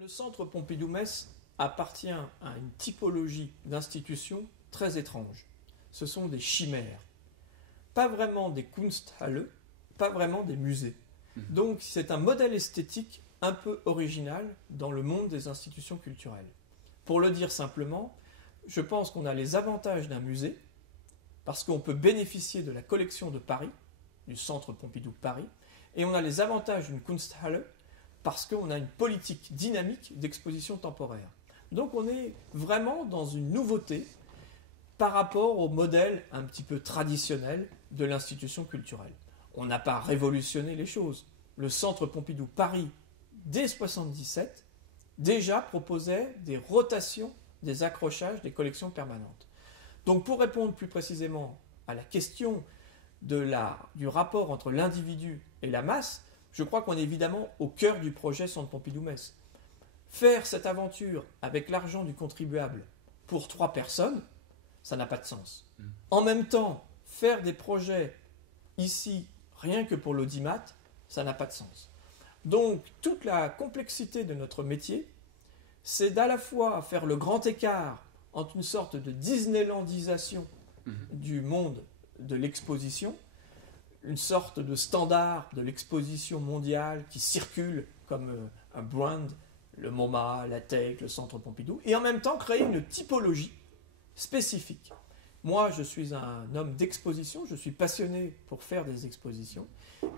Le Centre Pompidou-Metz appartient à une typologie d'institutions très étrange. Ce sont des chimères. Pas vraiment des Kunsthalle, pas vraiment des musées. Donc c'est un modèle esthétique un peu original dans le monde des institutions culturelles. Pour le dire simplement, je pense qu'on a les avantages d'un musée, parce qu'on peut bénéficier de la collection de Paris, du Centre Pompidou Paris, et on a les avantages d'une Kunsthalle, parce qu'on a une politique dynamique d'exposition temporaire. Donc on est vraiment dans une nouveauté par rapport au modèle un petit peu traditionnel de l'institution culturelle. On n'a pas révolutionné les choses. Le Centre Pompidou Paris, dès 1977, déjà proposait des rotations, des accrochages, des collections permanentes. Donc pour répondre plus précisément à la question du rapport entre l'individu et la masse, je crois qu'on est évidemment au cœur du projet Centre Pompidou-Metz. Faire cette aventure avec l'argent du contribuable pour 3 personnes, ça n'a pas de sens. En même temps, faire des projets ici, rien que pour l'audimat, ça n'a pas de sens. Donc, toute la complexité de notre métier, c'est d'à la fois faire le grand écart entre une sorte de Disneylandisation du monde de l'exposition, une sorte de standard de l'exposition mondiale qui circule comme un brand, le MoMA, la Tate, le Centre Pompidou, et en même temps créer une typologie spécifique. Moi, je suis un homme d'exposition, je suis passionné pour faire des expositions,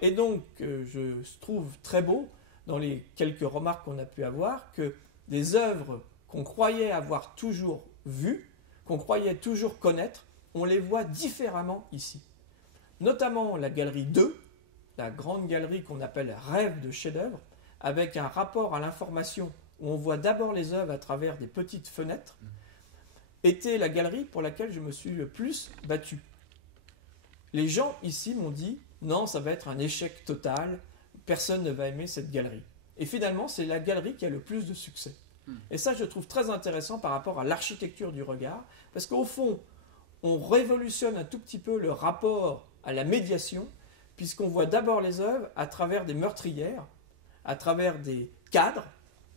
et donc je trouve très beau, dans les quelques remarques qu'on a pu avoir, que des œuvres qu'on croyait avoir toujours vues, qu'on croyait toujours connaître, on les voit différemment ici. Notamment la galerie 2, la grande galerie qu'on appelle Rêve de chef-d'œuvre, avec un rapport à l'information où on voit d'abord les œuvres à travers des petites fenêtres, était la galerie pour laquelle je me suis le plus battu. Les gens ici m'ont dit « Non, ça va être un échec total, personne ne va aimer cette galerie ». Et finalement, c'est la galerie qui a le plus de succès. Et ça, je trouve très intéressant par rapport à l'architecture du regard, parce qu'au fond, on révolutionne un tout petit peu le rapport à la médiation, puisqu'on voit d'abord les œuvres à travers des meurtrières, à travers des cadres,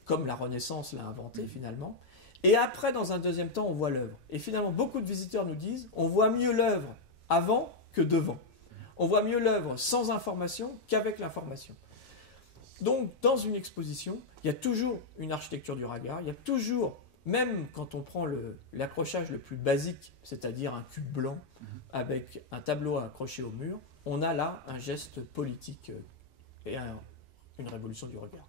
comme la Renaissance l'a inventé finalement, et après, dans un deuxième temps, on voit l'œuvre. Et finalement, beaucoup de visiteurs nous disent, on voit mieux l'œuvre avant que devant. On voit mieux l'œuvre sans information qu'avec l'information. Donc, dans une exposition, il y a toujours une architecture du regard, il y a toujours, même quand on prend l'accrochage le plus basique, c'est-à-dire un cube blanc avec un tableau accroché au mur, on a là un geste politique et une révolution du regard.